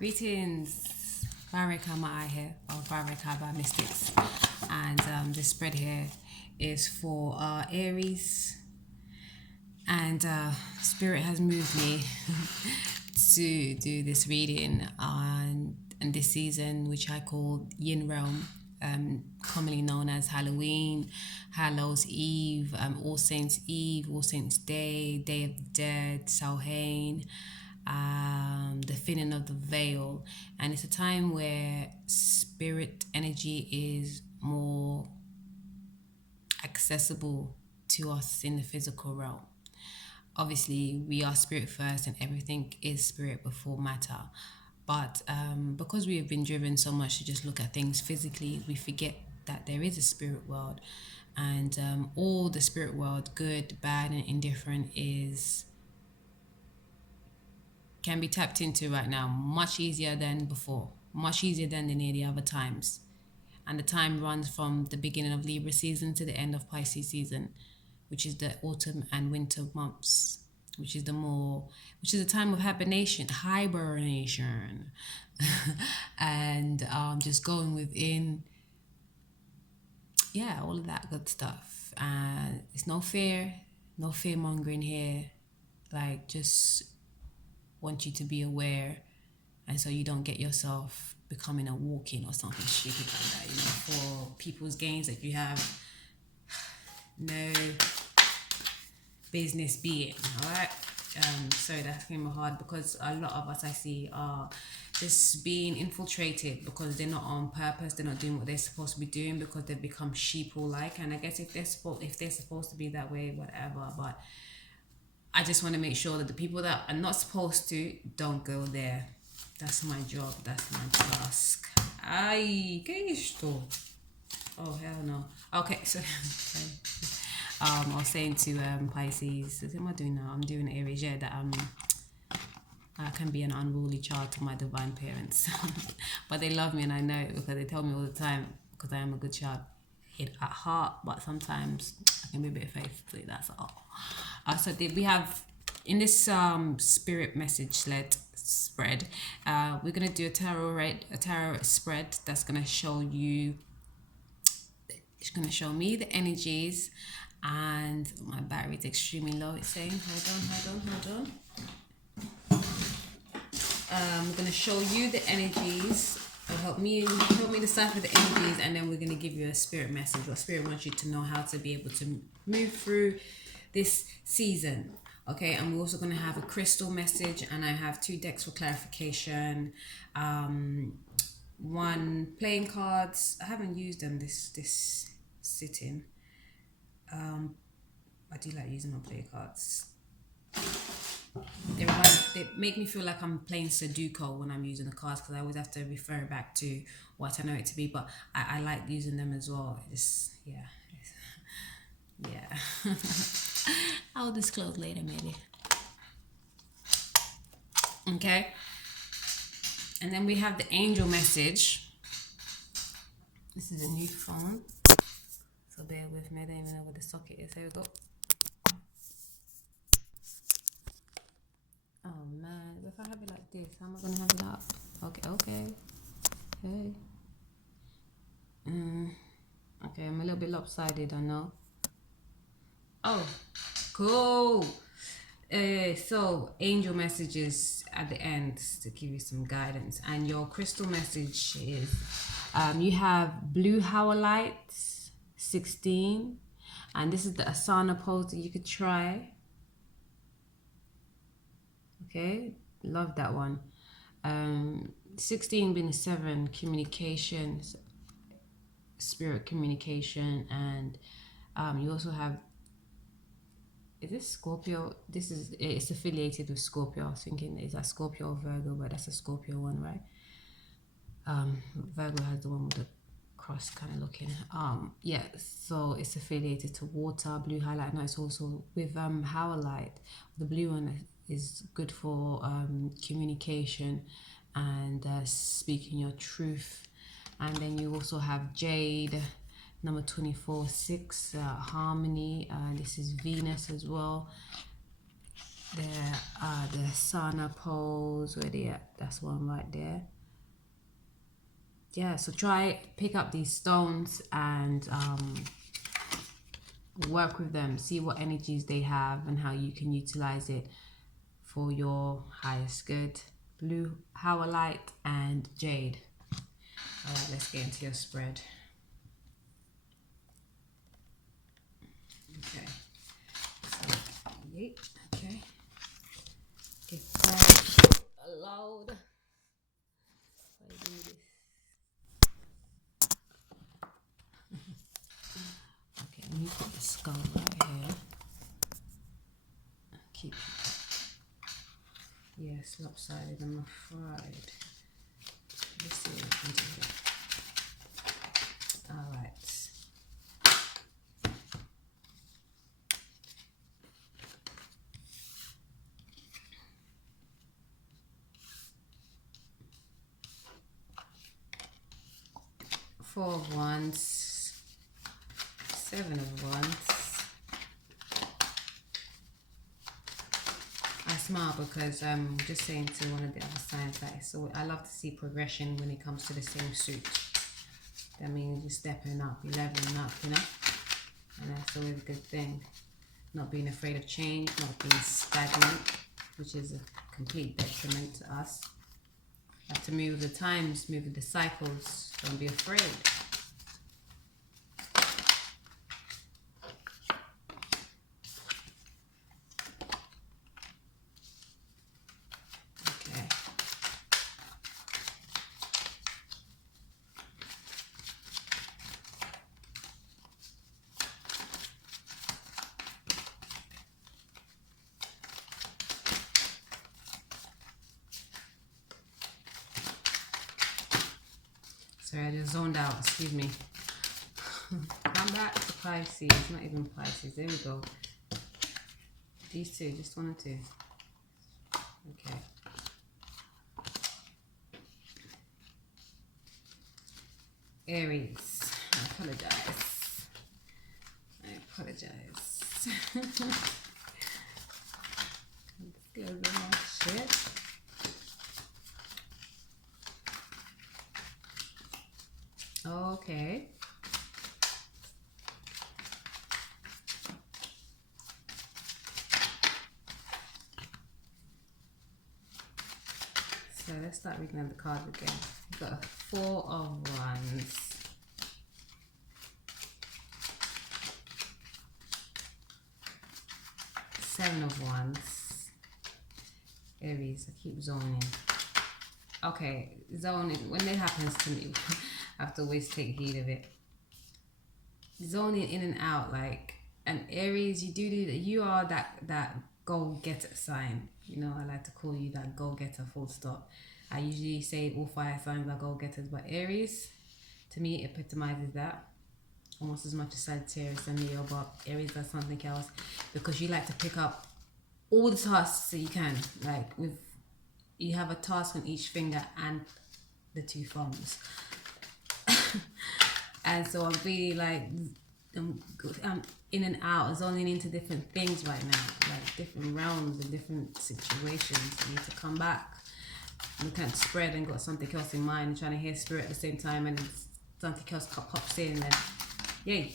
Greetings, Baraka Ma'ai here, or Baraka by Mystics. And this spread here is for Aries. And Spirit has moved me to do this reading on this season, which I call Yin Realm, commonly known as Halloween, Hallows Eve, All Saints Eve, All Saints Day, Day of the Dead, Samhain, the thinning of the veil. And it's a time where spirit energy is more accessible to us in the physical realm. Obviously, we are spirit first and everything is spirit before matter. But because we have been driven so much to just look at things physically, we forget that there is a spirit world. And all the spirit world, good, bad, and indifferent, can be tapped into right now much easier than before, much easier than any other times. And the time runs from the beginning of Libra season to the end of Pisces season, which is the autumn and winter months, which is a time of hibernation, and just going within, all of that good stuff. And it's no fear mongering here, like just want you to be aware, and so you don't get yourself becoming a walk-in or something stupid like that, for people's gains that you have no business being. All right. Sorry, that came hard because a lot of us I see are just being infiltrated because they're not on purpose. They're not doing what they're supposed to be doing because they've become sheeple-like. And I guess if they're supposed to be that way, whatever. But I just want to make sure that the people that are not supposed to don't go there. That's my job. That's my task. Ay, ¿qué es esto? Oh, hell no. Okay, so I was saying to Pisces, what am I doing now? I'm doing Aries, that I can be an unruly child to my divine parents. But they love me and I know it because they tell me all the time because I am a good child at heart, but sometimes I can be a bit faithful, that's all. So we have, in this spirit message led spread, we're going to do a tarot spread that's going to show you, it's going to show me the energies. And my battery is extremely low, it's saying. Hold on. I'm going to show you the energies. Help me decipher the energies, and then we're going to give you a spirit message. What spirit wants you to know how to be able to move through this season. Okay, and we're also going to have a crystal message, and I have 2 decks for clarification. 1 playing cards. I haven't used them this sitting. I do like using my play cards. They make me feel like I'm playing Sudoku when I'm using the cards because I always have to refer back to what I know it to be. But I like using them as well. I'll disclose later, maybe. Okay. And then we have the angel message. This is a new phone. So bear with me, I don't even know where the socket is. Here we go. Oh man, if I have it like this, how am I going to have it up? Okay. Hey. Okay, I'm a little bit lopsided, I know. Oh, cool. So angel messages at the end to give you some guidance. And your crystal message is, you have blue howlite 16, and this is the asana pose that you could try. Okay, love that one. 16 being 7, communication, spirit communication, and you also have, is this Scorpio? It's affiliated with Scorpio. I was thinking, is that Scorpio or Virgo? But that's a Scorpio one, right? Virgo has the one with the cross kind of looking. So it's affiliated to water, blue highlight. No, it's also with howlite. The blue one is good for communication and speaking your truth. And then you also have jade, number 24, 6, harmony. This is Venus as well. There are the sauna poles, where they at? That's one right there. Yeah, so try pick up these stones and work with them, see what energies they have and how you can utilize it for your highest good. Blue howlite and jade. All right, let's get into your spread. Okay, so okay, give that a load. I do this. Okay, let me put the skull right here. Keep yes, lopsided, I'm afraid. Let's see what I can do here. Alright. Four of Wands, Seven of Wands. I smile because I'm just saying to one of the other signs that so I love to see progression when it comes to the same suit. That means you're stepping up, you're leveling up, you know? And that's always a good thing. Not being afraid of change, not being stagnant, which is a complete detriment to us. Have to move with the times, move with the cycles. Don't be afraid. Okay. Sorry, I just zoned out, excuse me. Come back to Pisces, not even Pisces, there we go. These two, just one or two. Okay. Aries, I apologize. Let's go my shit. Okay. So let's start reading out the cards again. We've got a Four of Wands. Seven of Wands. Aries, I keep zoning. Okay, zoning, when it happens to me, I have to always take heed of it. Zoning in and out, like, and Aries, you are that go-getter sign. You know, I like to call you that go-getter, full stop. I usually say all fire signs are go-getters, but Aries, to me, epitomizes that almost as much as Sagittarius and Leo, but Aries does something else because you like to pick up all the tasks that you can. Like you have a task on each finger and the two thumbs. And so I'm really like, I'm in and out, zoning into different things right now, like different realms and different situations. I need to come back, look at the spread and got something else in mind, trying to hear spirit at the same time, and then something else pops in, and yay,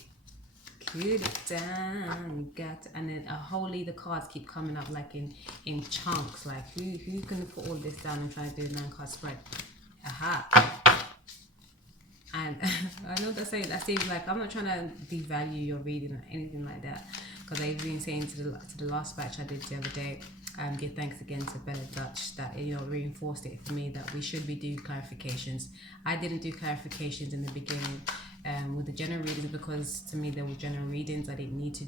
cool it down, you got to, and then the cards keep coming up like in chunks, like who's gonna put all this down and try to do a 9-card spread? Aha. And I know that seems like I'm not trying to devalue your reading or anything like that, because I've been saying to the last batch I did the other day, give thanks again to Bella Dutch that reinforced it for me that we should be doing clarifications. I didn't do clarifications in the beginning with the general readings because to me there were general readings. I didn't need to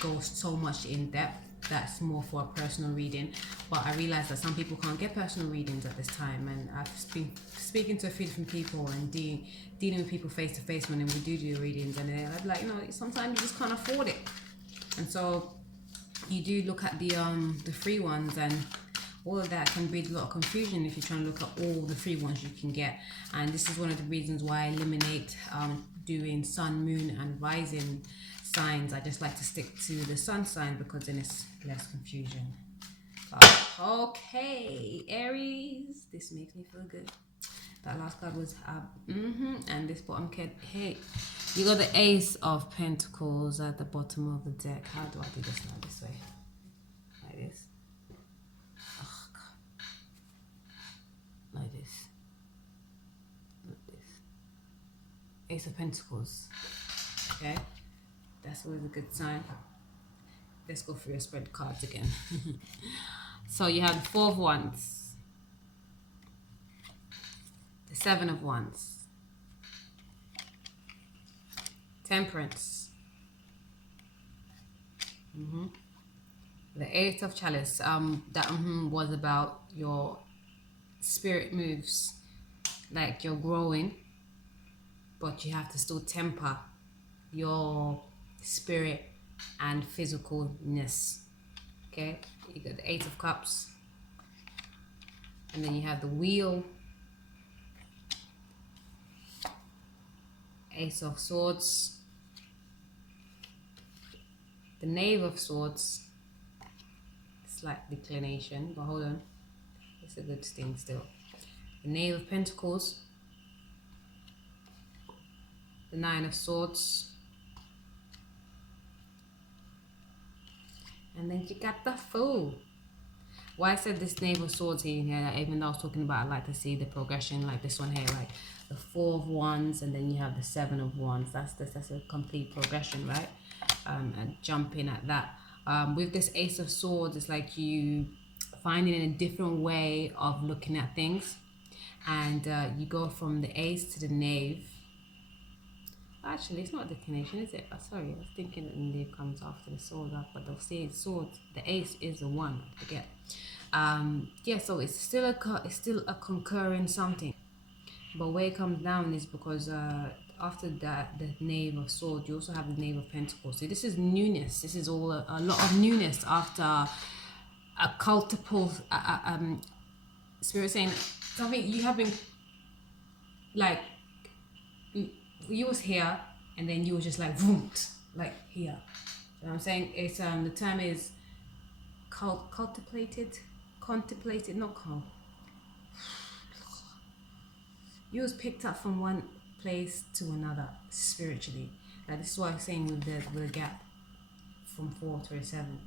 go so much in depth. That's more for a personal reading, but I realized that some people can't get personal readings at this time, and I've been speaking to a few different people and dealing with people face to face when we do readings, and they're like, sometimes you just can't afford it, and so you do look at the free ones, and all of that can breed a lot of confusion if you're trying to look at all the free ones you can get. And this is one of the reasons why I eliminate doing sun, moon and rising signs. I just like to stick to the sun sign because then it's less confusion. Okay, Aries. This makes me feel good. That last card was and this bottom card. Hey, you got the Ace of Pentacles at the bottom of the deck. How do I do this now? This way, like this. Oh God, like this. Like this. Ace of Pentacles. Okay, that's always a good sign. Let's go through your spread cards again. So you have the Four of Wands, the Seven of Wands, Temperance, the Eight of Chalice. That was about your spirit moves, like you're growing, but you have to still temper your spirit and physicalness. Okay, you got the Eight of Cups, and then you have the Wheel, Ace of Swords, the Knave of Swords, slight declination, but hold on, it's a good thing still. The Knave of Pentacles, the Nine of Swords, and then you got the Fool. Why I said this Knave of Swords here, like, even though I was talking about, I like to see the progression, like this one here, like the Four of Wands, and then you have the Seven of Wands. That's a complete progression, right? And jumping at that. With this Ace of Swords, it's like you finding a different way of looking at things, and you go from the Ace to the Knave. Actually, it's not declination, is it? Sorry, I was thinking that the Knave comes after the Sword, but they'll say Sword. The Ace is the one. I forget. Yeah, so it's still a concurring something, but where it comes down is because after that, the Knave of Swords, you also have the Knave of Pentacles. So this is newness. This is all a lot of newness after a cultiple spirit saying something you have been like. You was here, and then you were just like voont, like here. So I'm saying it's the term is contemplated, not cult. You was picked up from one place to another spiritually. Like this is what I'm saying with the gap from 4 to 7.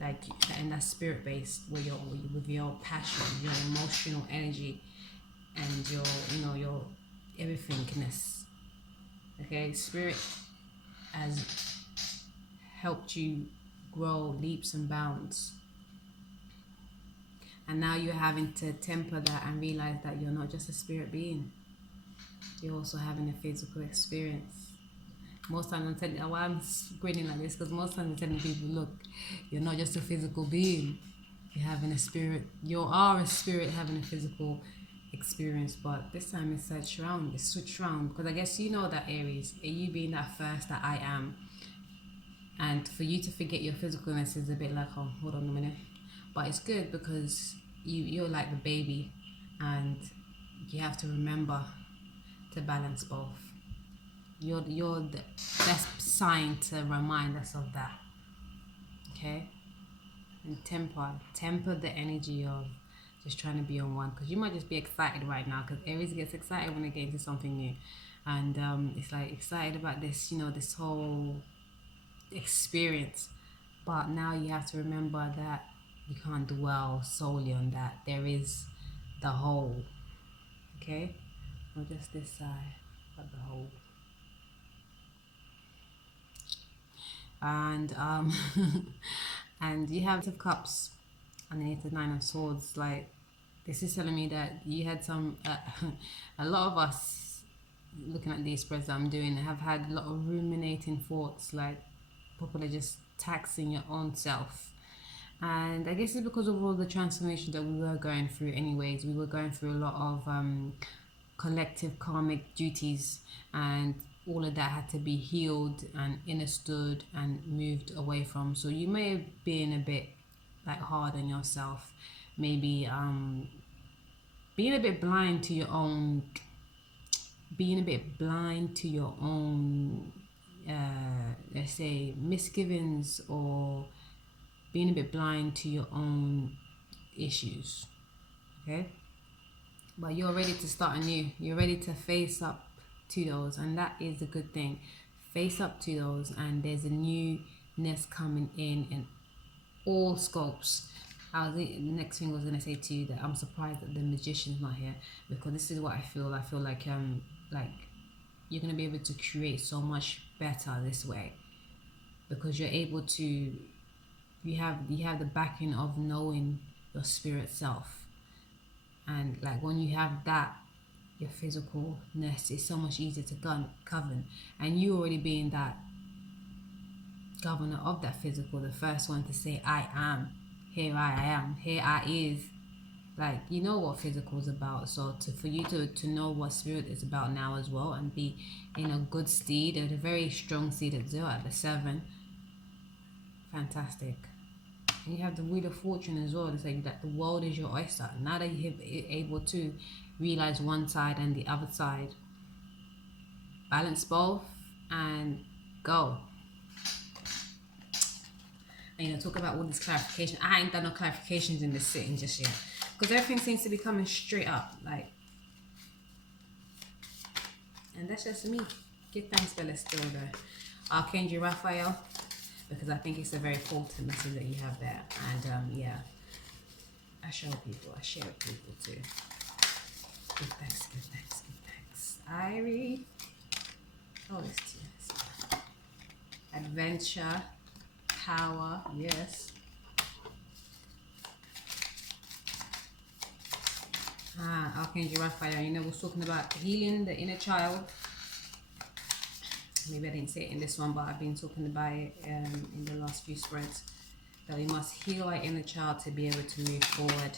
Like, and that spirit based where you're with your passion, your emotional energy, and your everythingness. Okay, spirit has helped you grow leaps and bounds, and now you're having to temper that and realize that you're not just a spirit being, you're also having a physical experience. Most times I'm telling, why I'm grinning like this, because most times I'm telling people, look, you're not just a physical being, you're having a spirit, you are a spirit having a physical experience. But this time it's switched round, because I guess you know that Aries, you being that first that I am, and for you to forget your physicalness is a bit like, oh, hold on a minute. But it's good because you're like the baby, and you have to remember to balance both. You're the best sign to remind us of that. Okay, and temper the energy of just trying to be on one, because you might just be excited right now, because Aries gets excited when they get into something new, and it's like excited about this, this whole experience. But now you have to remember that you can't dwell solely on that. There is the whole. Okay, not just this side, but the whole. And and you have the Cups underneath the Nine of Swords. Like, this is telling me that you had some a lot of us looking at these spreads that I'm doing have had a lot of ruminating thoughts, like probably just taxing your own self. And I guess it's because of all the transformation that we were going through anyways. We were going through a lot of collective karmic duties, and all of that had to be healed and understood and moved away from. So you may have been a bit like hard on yourself, maybe being a bit blind to your own let's say misgivings, or being a bit blind to your own issues. Okay, but you're ready to start anew. You're ready to face up to those, and that is a good thing. Face up to those, and there's a newness coming in all scopes. The next thing I was gonna say to you, that I'm surprised that the magician's not here, because this is what I feel. I feel like you're gonna be able to create so much better this way, because you're able to, you have the backing of knowing your spirit self, and like when you have that, your physicalness is so much easier to govern, and you already being that governor of that physical, the first one to say I am, here I am, here I is. Like, you know what physical is about, so for you to know what spirit is about now as well, and be in a good steed, at a very strong steed at 0 at the 7. Fantastic. And you have the Wheel of Fortune as well. It's like that the world is your oyster. Now that you're able to realize one side and the other side, balance both and go. And talk about all this clarification. I ain't done no clarifications in this sitting just yet, because everything seems to be coming straight up, like. And that's just me. Give thanks, Bella, still there. Archangel Raphael, because I think it's a very faulty message that you have there. And yeah, I share with people too. Give thanks, give thanks, give thanks. Aries. Oh, it's too. Adventure. Power, yes. Archangel Raphael, we're talking about healing the inner child. Maybe I didn't say it in this one, but I've been talking about it in the last few spreads. That we must heal our inner child to be able to move forward.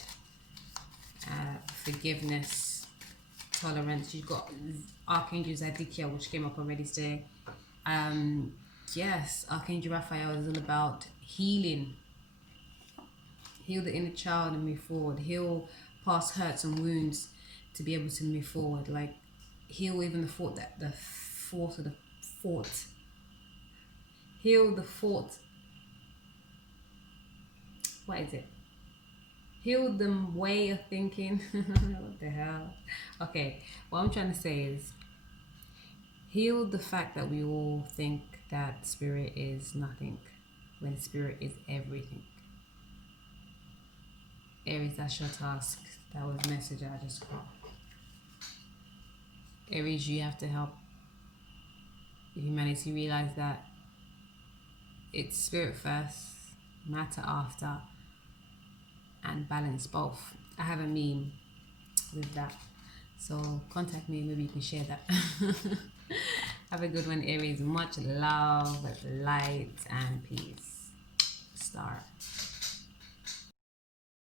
Forgiveness, tolerance. You've got Archangel Zadkiel, which came up already today. Yes, Archangel Raphael is all about healing. Heal the inner child and move forward. Heal past hurts and wounds to be able to move forward. Like, heal even the fault that heal the fault. What is it? Heal the way of thinking. What the hell? Okay, what I'm trying to say is heal the fact that we all think that spirit is nothing, when spirit is everything. Aries, that's your task. That was the message I just got. Aries, you have to help humanity realize that it's spirit first, matter after, and balance both. I have a meme with that, so contact me, maybe you can share that. Have a good one, Aries. Much love, light, and peace.